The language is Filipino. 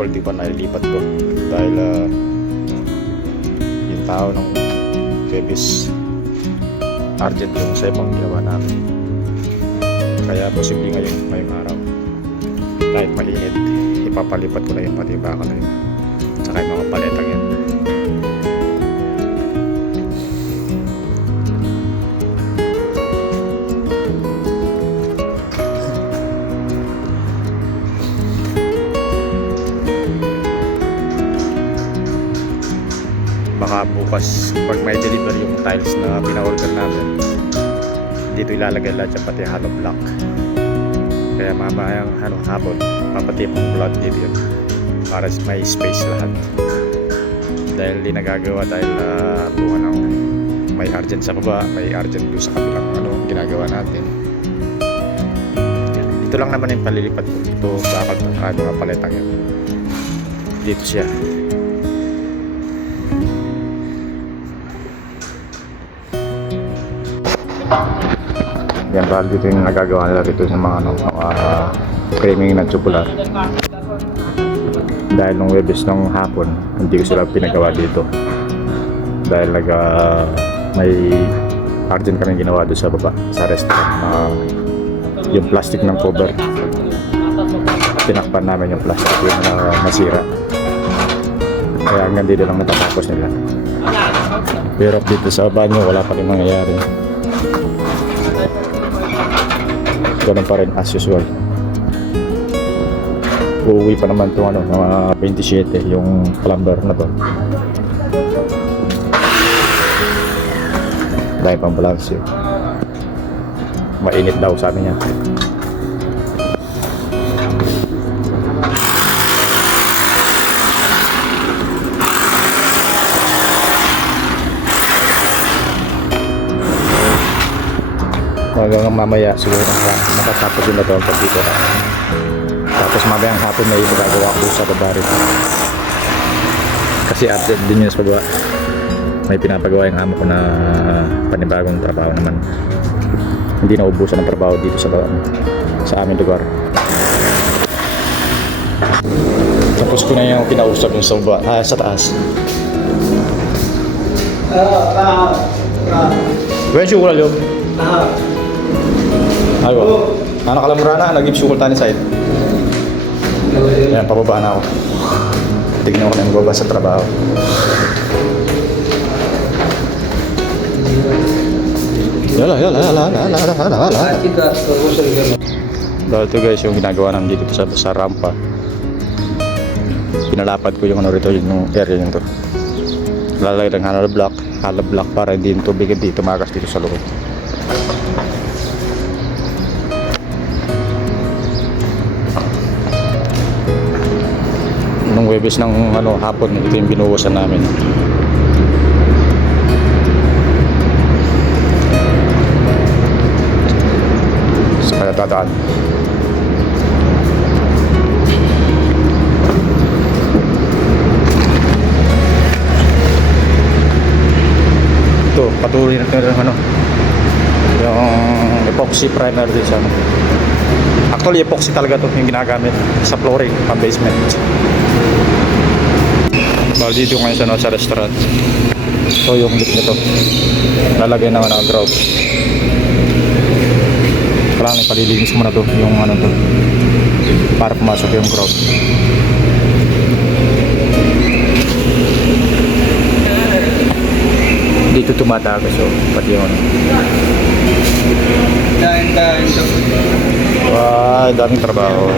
usual di ba nailipat ko dahil yung tao ng Kebis Argent yung sa ibang ginawa namin, kaya posible ngayong araw kahit mainit ipapalipat ko na yung pati baka na yun saka yung mga paletang yan. Baka bukas pag may deliver yung tiles na pina-order namin, dito ilalagay lahat yung pati hollow block, kaya mamayang hapon papatipong block dito yun para may space lahat, dahil di nagagawa dahil buwan ng may Argent sa baba, may Argent doon sa kabilang ginagawa natin. Ito lang naman yung palilipat ko dito, bakal mga paletang yun dito siya. Yan, dahil dito yung nagagawa nila dito sa mga framing ng tubular. Dahil nung Webes ng hapon, hindi ko sila pinagawa dito. Dahil may Argent kami ginawa doon sa baba, sa restaurant. Yung plastic ng cover, tinakpan namin yung plastic yung nasira. Kaya hanggang dito lang natatapos nila. Pero dito sa banyo, wala pa rin mangyayari. Ganun pa rin as usual. Uuwi pa naman itong mga 27 yung plumber na to. Dahil pang balance yun. Mainit daw sabi niya. Hanggang mamaya siguro makatapos din na ito ang pagdito. Tapos mamayang hapon may magagawa ko sa baba rin. Kasi Argent din yun sa baba. May pinapagawa yung amo ko na panibagong trabaho naman. Hindi na ubusan ng trabaho dito sa aming lugar. Tapos ko na yung kinausap yung sa baba, sa taas. When you will ayo, anak kalamura na, nag-ipsukol tayo sa site. Ayan, pababa na ako. Tignan ko na yung baba sa trabaho. Yala. Dahil ito guys, yung ginagawa namin dito sa rampa. Pinalapad ko yung rito, yung area nyo to. Lalagay ng hollow block para hindi yung tubig hindi tumakas dito sa loob. Nung Webes ng hapon, ito yung binuhusan namin. Sa kaya dadaan. Ito, patuloy na ito yung epoxy primer din sa Actually, epoxy talaga to yung ginagamit sa flooring, pang basement. Bali dito ngayon sa restaurant. So yung lip nito, lalagay naman ang grout. Kailangan palilinis mo na to, yung to, para pumasok yung grout. Dito tumatagas, so pati yun. Wow, daming trabaho.